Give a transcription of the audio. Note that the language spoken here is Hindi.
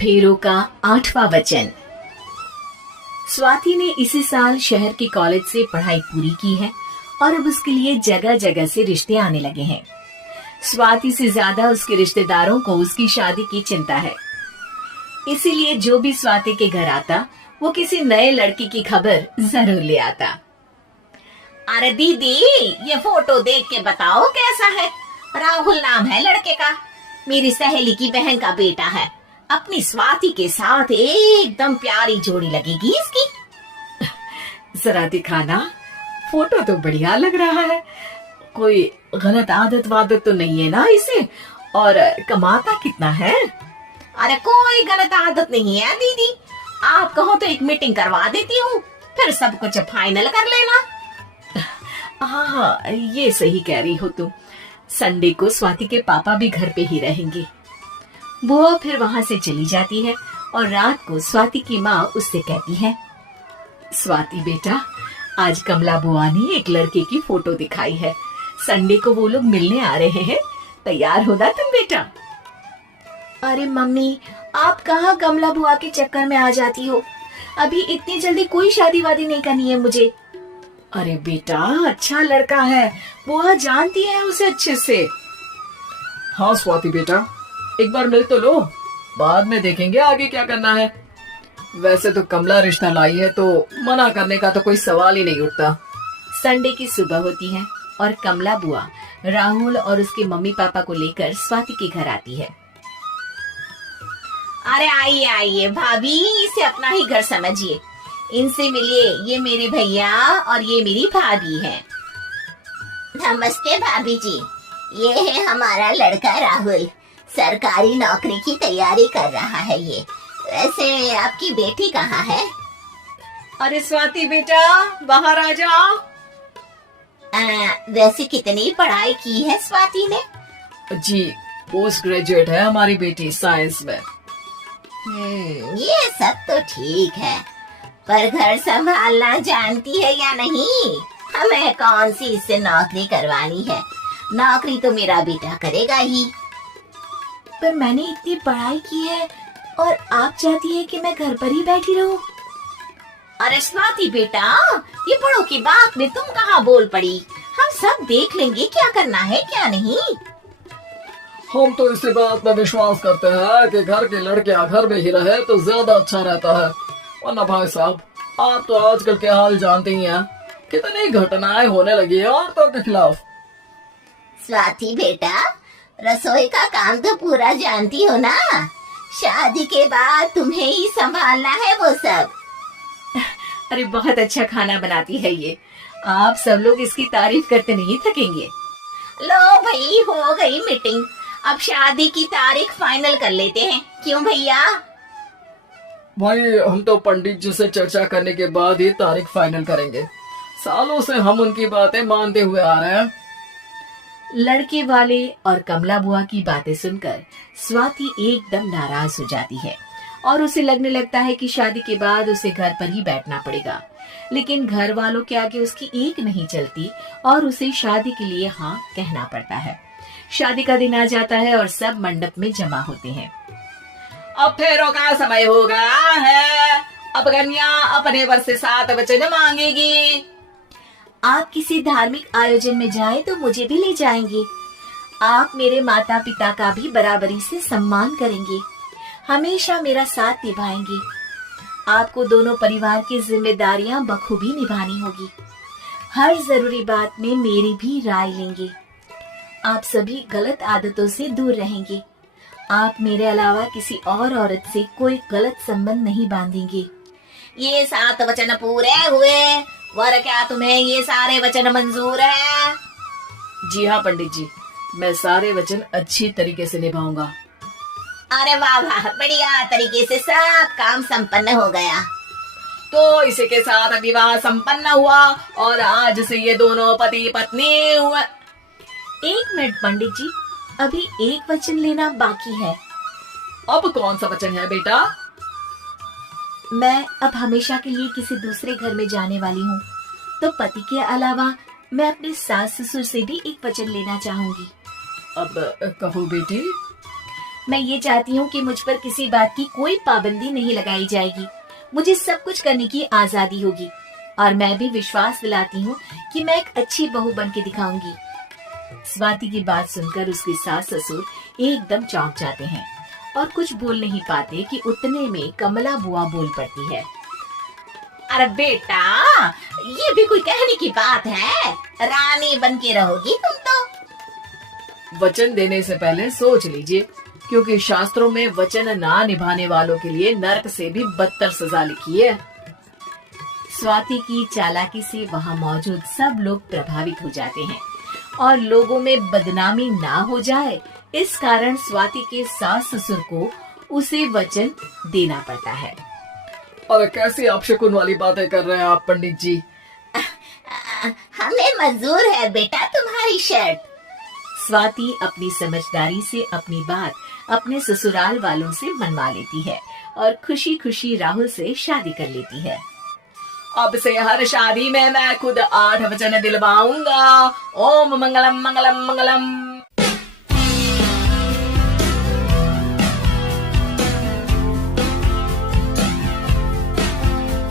फेरों का 8वां वचन। स्वाति ने इसी साल शहर के कॉलेज से पढ़ाई पूरी की है और अब उसके लिए जगह जगह से रिश्ते आने लगे हैं। स्वाति से ज्यादा उसके रिश्तेदारों को उसकी शादी की चिंता है, इसीलिए जो भी स्वाति के घर आता वो किसी नए लड़की की खबर जरूर ले आता। अरे दीदी, ये फोटो देख के बताओ कैसा है। राहुल नाम है लड़के का, मेरी सहेली की बहन का बेटा है। अपनी स्वाति के साथ एकदम प्यारी जोड़ी लगेगी इसकी। जरा दिखाना, फोटो तो बढ़िया लग रहा है। कोई गलत आदत वादत तो नहीं है ना इसे? और कमाता कितना है? अरे कोई गलत आदत नहीं है दीदी, आप कहो तो एक मीटिंग करवा देती हूँ, फिर सब कुछ फाइनल कर लेना। हाँ, ये सही कह रही हो तुम। संडे को स्वाति के पापा भी घर पे ही रहेंगे। बुआ फिर वहाँ से चली जाती है और रात को स्वाति की माँ उससे कहती है, स्वाति बेटा, आज कमला बुआ ने एक लड़के की फोटो दिखाई है। संडे को वो लोग मिलने आ रहे हैं, तैयार होना तुम बेटा। अरे मम्मी, आप कहाँ कमला बुआ के चक्कर में आ जाती हो? अभी इतनी जल्दी कोई शादी वादी नहीं करनी है मुझे। अरे बेटा, अच्छा लड़का है, बुआ जानती है उसे अच्छे से। हाँ स्वाति बेटा, एक बार मिल तो लो, बाद में देखेंगे आगे क्या करना है। वैसे तो कमला रिश्ता लाई है तो मना करने का तो कोई सवाल ही नहीं उठता। संडे की सुबह होती है और कमला बुआ राहुल और उसके मम्मी पापा को लेकर स्वाति के घर आती है। अरे आइए आइए भाभी, इसे अपना ही घर समझिए। इनसे मिलिए, ये मेरे भैया और ये मेरी भाभी है। नमस्ते भाभी जी, ये है हमारा लड़का राहुल, सरकारी नौकरी की तैयारी कर रहा है ये। वैसे आपकी बेटी कहाँ है? अरे स्वाति बेटा, बाहर आ जाओ। वैसे कितनी पढ़ाई की है स्वाति ने? जी, पोस्ट ग्रेजुएट है हमारी बेटी साइंस में। ये सब तो ठीक है, पर घर संभालना जानती है या नहीं? हमें कौन सी इससे नौकरी करवानी है, नौकरी तो मेरा बेटा करेगा ही। पर मैंने इतनी पढ़ाई की है और आप चाहती है कि मैं घर पर ही बैठी रहूं? अरे स्वाति बेटा, ये बड़ों की बात में तुम कहाँ बोल पड़ी? हम सब देख लेंगे क्या करना है क्या नहीं। हम तो इसी बात में विश्वास करते हैं कि घर के लड़के घर में ही रहे तो ज्यादा अच्छा रहता है। वरना भाई साहब, आप तो आजकल के हाल जानते ही हैं, कितनी घटनाएं होने लगी है औरतों के खिलाफ। स्वाति बेटा, रसोई का काम तो पूरा जानती हो ना? शादी के बाद तुम्हें ही संभालना है वो सब। अरे बहुत अच्छा खाना बनाती है ये, आप सब लोग इसकी तारीफ करते नहीं थकेंगे। लो भाई, हो गई मीटिंग, अब शादी की तारीख फाइनल कर लेते हैं, क्यों भैया? भाई, हम तो पंडित जी से चर्चा करने के बाद ही तारीख फाइनल करेंगे। सालों से हम उनकी बातें मानते हुए आ रहे हैं। लड़के वाले और कमला बुआ की बातें सुनकर स्वाति एकदम नाराज हो जाती है और उसे लगने लगता है कि शादी के बाद उसे घर पर ही बैठना पड़ेगा। लेकिन घर वालों के आगे उसकी एक नहीं चलती और उसे शादी के लिए हाँ कहना पड़ता है। शादी का दिन आ जाता है और सब मंडप में जमा होते हैं। अब फेरों का समय हो गया है, अब कन्या अपने वर से 7 वचन मांगेगी। आप किसी धार्मिक आयोजन में जाएं तो मुझे भी ले जाएंगे। आप मेरे माता पिता का भी बराबरी से सम्मान करेंगे, हमेशा मेरा साथ निभाएंगे। आपको दोनों परिवार की जिम्मेदारियां बखूबी निभानी होगी। हर जरूरी बात में मेरी भी राय लेंगे। आप सभी गलत आदतों से दूर रहेंगे। आप मेरे अलावा किसी और औरत से कोई गलत संबंध नहीं बांधेंगे। ये 7 वचन पूरे हुए, वर क्या तुम्हें ये सारे वचन मंजूर है? जी हाँ पंडित जी, मैं सारे वचन अच्छी तरीके से निभाऊंगा। अरे वाह वाह, बढ़िया तरीके से सब काम संपन्न हो गया। तो इसी के साथ विवाह संपन्न हुआ और आज से ये दोनों पति पत्नी हुए। 1 मिनट पंडित जी, अभी एक वचन लेना बाकी है। अब कौन सा वचन है बेटा? मैं अब हमेशा के लिए किसी दूसरे घर में जाने वाली हूँ, तो पति के अलावा मैं अपने सास ससुर से भी एक वचन लेना चाहूंगी। अब कहो बेटी। मैं ये चाहती हूँ कि मुझ पर किसी बात की कोई पाबंदी नहीं लगाई जाएगी। मुझे सब कुछ करने की आजादी होगी और मैं भी विश्वास दिलाती हूँ कि मैं एक अच्छी बहू बन के दिखाऊंगी। स्वाति की बात सुनकर उसके सास ससुर एकदम चौंक जाते हैं और कुछ बोल नहीं पाते कि उतने में कमला बुआ बोल पड़ती है। अरे बेटा, ये भी कोई कहने की बात है? रानी बन के रहोगी तुम तो। वचन देने से पहले सोच लीजिए, क्योंकि शास्त्रों में वचन ना निभाने वालों के लिए नरक से भी बदतर सजा लिखी है। स्वाति की चालाकी से वहाँ मौजूद सब लोग प्रभावित हो जाते हैं और लोगों में बदनामी ना हो जाए, इस कारण स्वाति के सास ससुर को उसे वचन देना पड़ता है। अरे कैसी अपशकुन वाली बातें कर रहे हैं आप पंडित जी? हमें मंजूर है बेटा तुम्हारी शर्त। स्वाति अपनी समझदारी से अपनी बात अपने ससुराल वालों से मनवा लेती है और खुशी खुशी राहुल से शादी कर लेती है। अब से हर शादी में मैं खुद 8 वचन दिलवाऊंगा। ओम मंगलम मंगलम मंगलम।